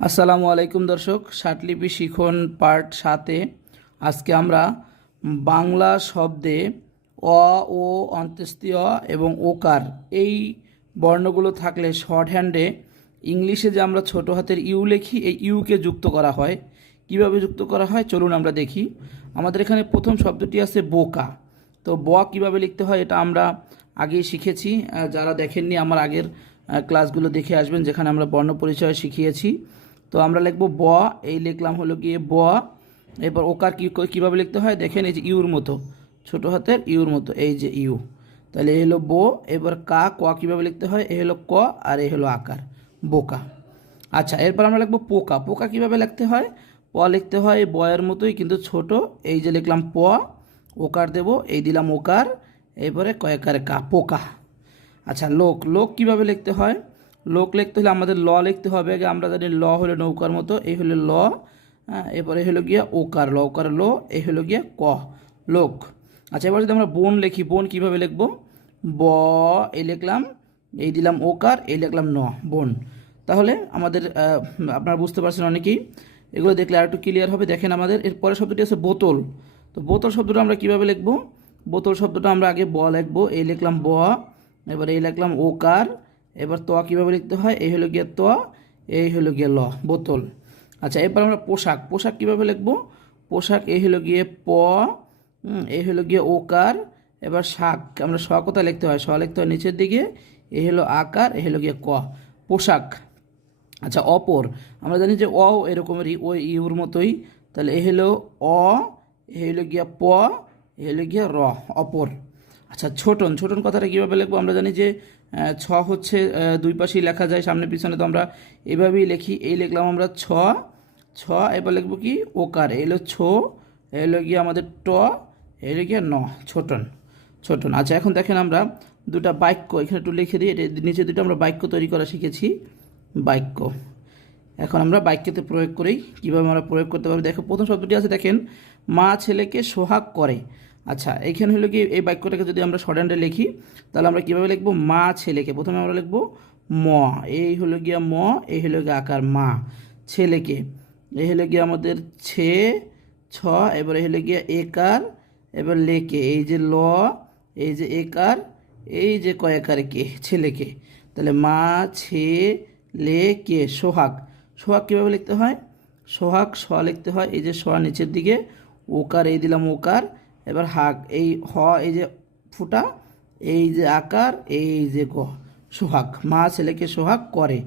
আসসালামু আলাইকুম দর্শক, ষাটলিপি শিখন পার্ট 7-এ আজকে আমরা বাংলা শব্দে অ, ও, অন্ত্যেষ্টিয় এবং ওকার এই বর্ণগুলো থাকলে শর্ট হ্যান্ডে ইংলিশে যে আমরা ছোট হাতের ইউ লিখি, এই ইউকে যুক্ত করা হয়। কিভাবে যুক্ত করা হয় চলুন আমরা দেখি। আমাদের এখানে প্রথম শব্দটি আছে বোকা। তো ব কিভাবে লিখতে হয় এটা আমরা আগেই শিখেছি। যারা দেখেননি আমার আগের ক্লাসগুলো দেখে আসবেন, যেখানে আমরা বর্ণ পরিচয় শিখিয়েছি। তো আমরা লিখব ব, এই লিখলাম হলো গিয়ে ব। এবার ওকার কীভাবে লিখতে হয় দেখেন, এই যে ইউর মতো, ছোটো হাতের ইউর মতো, এই যে ইউ। তাহলে এই হলো বো। এবার কা, ক কীভাবে লিখতে হয়, এই হলো ক আর এই হলো আকার, বোকা। আচ্ছা, এরপর আমরা লিখবো পোকা। পোকা কীভাবে লিখতে হয়, প লিখতে হয় বয়ের মতোই কিন্তু ছোট। এই যে লিখলাম প, ওকার দেব, এই দিলাম ওকার, এরপরে কয়েকারে কা, পোকা। আচ্ছা, লোক। লোক কীভাবে লিখতে হয়, লোক লিখতে হলে আমাদের ল লিখতে হবে আগে। আমরা জানি ল হলো নৌকার মতো, এই হলো ল, এরপরে হলো গিয়া ওকার, ল ওকার লো, এই হলো গিয়া ক, লোক। আচ্ছা, এবার যদি আমরা বোন লিখি, বোন কীভাবে লিখবো, ব, এই লিখলাম, এই দিলাম ওকার, এই লিখলাম ন, বোন। তাহলে আমাদের আপনারা বুঝতে পারছেন অনেকেই, এগুলো দেখলে আর একটু ক্লিয়ার হবে। দেখেন আমাদের এর পরের শব্দটি আছে বোতল। তো বোতল শব্দটা আমরা কীভাবে লিখবো, বোতল শব্দটা আমরা আগে ব লিখবো, এই লিখলাম ব, এবার এই লিখলাম ওকার, এবার ত কীভাবে লিখতে হয়, এই হলো গিয়ে ত, এই হলো গিয়ে ল, বোতল। আচ্ছা, এরপর আমরা পোশাক। পোশাক কীভাবে লিখবো, পোশাক, এই হলো গিয়ে প, এই হলো গিয়ে ওকার, এবার শাক, আমরা স কোথায় লিখতে হয়, স লিখতে হয় নিচের দিকে, এই হলো আকার, এই হলো গিয়ে ক, পোশাক। আচ্ছা, অপর, আমরা জানি যে অ এরকমেরই, ওই ইউর মতোই। তাহলে এই হলো অ, এই হলো গিয়া প, এই হলো গিয়া র, অপর। আচ্ছা, ছোটন। ছোটন কথাটা কীভাবে লিখবো, আমরা জানি যে ছ হচ্ছে দুই পাশেই লেখা যায়, সামনে পিছনে, তো আমরা এভাবেই লিখি। এই লিখলাম আমরা ছ, ছ, এবার লিখবো কি ওকার, এলো ছো, এলো গিয়ে আমাদের ট, এলো গিয়ে ন, ছোটন, ছোটন। আচ্ছা, এখন দেখেন আমরা দুটা বাক্য এখানে একটু লিখে দিই, এটা নিচে দুটো আমরা বাক্য তৈরি করা শিখেছি, বাক্য। এখন আমরা বাক্যতে প্রয়োগ করি, কীভাবে আমরা প্রয়োগ করতে পারবো দেখো। প্রথম শব্দটি আছে দেখেন, মা ছেলেকে সোহাগ করে। আচ্ছা, এইখানে হলো কি, এই বাক্যটাকে যদি আমরা শর্ট হ্যান্ডে লিখি তাহলে আমরা কীভাবে লিখবো, মা ছেলেকে, প্রথমে আমরা লিখবো ম, এই হলো গিয়া ম, এই হলো গিয়া আকার মা, ছেলেকে, এই হলো গিয়া আমাদের ছে, ছ, এবার এই হলো গিয়া একার, এবার লেকে, এই যে ল, এই যে একার, এই যে কয়েকারে কে, ছেলেকে। তাহলে মা ছে লে কে, সোহাগ। সোহাগ কীভাবে লিখতে হয়, সোহাগ স লিখতে হয়, এই যে স নিচের দিকে, ওকার, এই দিলাম ওকার, এবার হাগ, এই হ, এই যে ফুটা, এই যে আকার, এই যে গ, সোহাগ। মা ছেলেকে সোহাগ করে,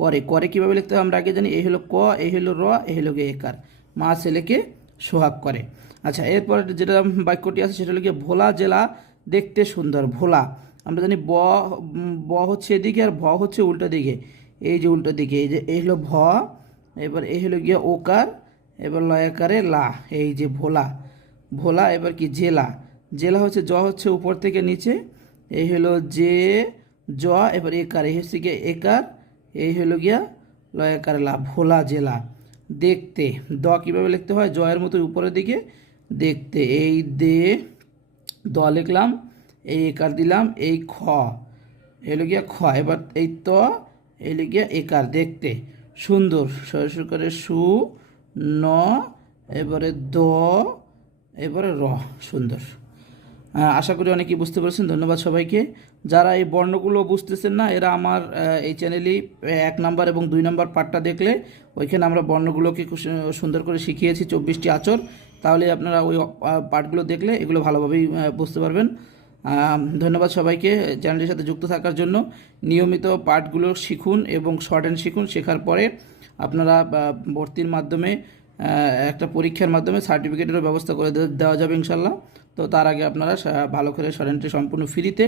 করে, করে কীভাবে লিখতে হয় আমরা আগে জানি, এই হলো ক, এই হলো র, এই হলো গে একার, মা ছেলেকে সোহাগ করে। আচ্ছা, এরপর যেটা বাক্যটি আছে সেটা হলো গিয়ে ভোলা জেলা দেখতে সুন্দর। ভোলা, আমরা জানি ব, ব হচ্ছে এদিকে আর ভ হচ্ছে উল্টো দিকে, এই যে উল্টো দিকে, এই যে এই হলো ভ, এবার এই হলো গিয়ে ওকার, এবার লয়াকারে লা, এই যে ভোলা, ভোলা। এবার কি জেলা, জেলা হচ্ছে জ হচ্ছে উপর থেকে নিচে, এই হলো যে জ, এবার একার, এই হচ্ছে গিয়ে একার, এই হলো গিয়া লয়াকারে লা, ভোলা জেলা। দেখতে, দ কীভাবে লিখতে হয়, জয়ের মতো উপরের দিকে, দেখতে, এই দে, দ লিখলাম, এই একার দিলাম, এই খ, এলো গিয়া খ, এবার এই ত, এলো গিয়া একার, দেখতে সুন্দর, সরু করে সু, ন, এবারে দ, এবারে র, সুন্দর। আশা করি অনেকেই বুঝতে পারছেন। ধন্যবাদ সবাইকে। যারা এই বর্ণগুলো বুঝতেছেন না, এরা আমার এই চ্যানেলেই 1 নাম্বার এবং 2 নাম্বার পার্টটা দেখলে ওইখানে আমরা বর্ণগুলোকে খুব সুন্দর করে শিখিয়েছি, 24টি আচর। তাহলে আপনারা ওই পার্টগুলো দেখলে এগুলো ভালোভাবেই বুঝতে পারবেন। ধন্যবাদ সবাইকে চ্যানেলটির সাথে যুক্ত থাকার জন্য। নিয়মিত পার্টগুলো শিখুন এবং শর্ট হ্যান্ড শিখুন। শেখার পরে আপনারা ভর্তির মাধ্যমে একটা পরীক্ষার মাধ্যমে সার্টিফিকেটেরও ব্যবস্থা করে দেওয়া যাবে ইনশাল্লাহ। তো তার আগে আপনারা ভালো করে শর্ট হ্যান্ডটি সম্পূর্ণ ফ্রিতে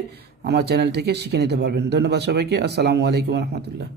আমার চ্যানেল থেকে শিখে নিতে পারবেন। ধন্যবাদ সবাইকে। আসসালামু আলাইকুম রহমতুল্লাহ।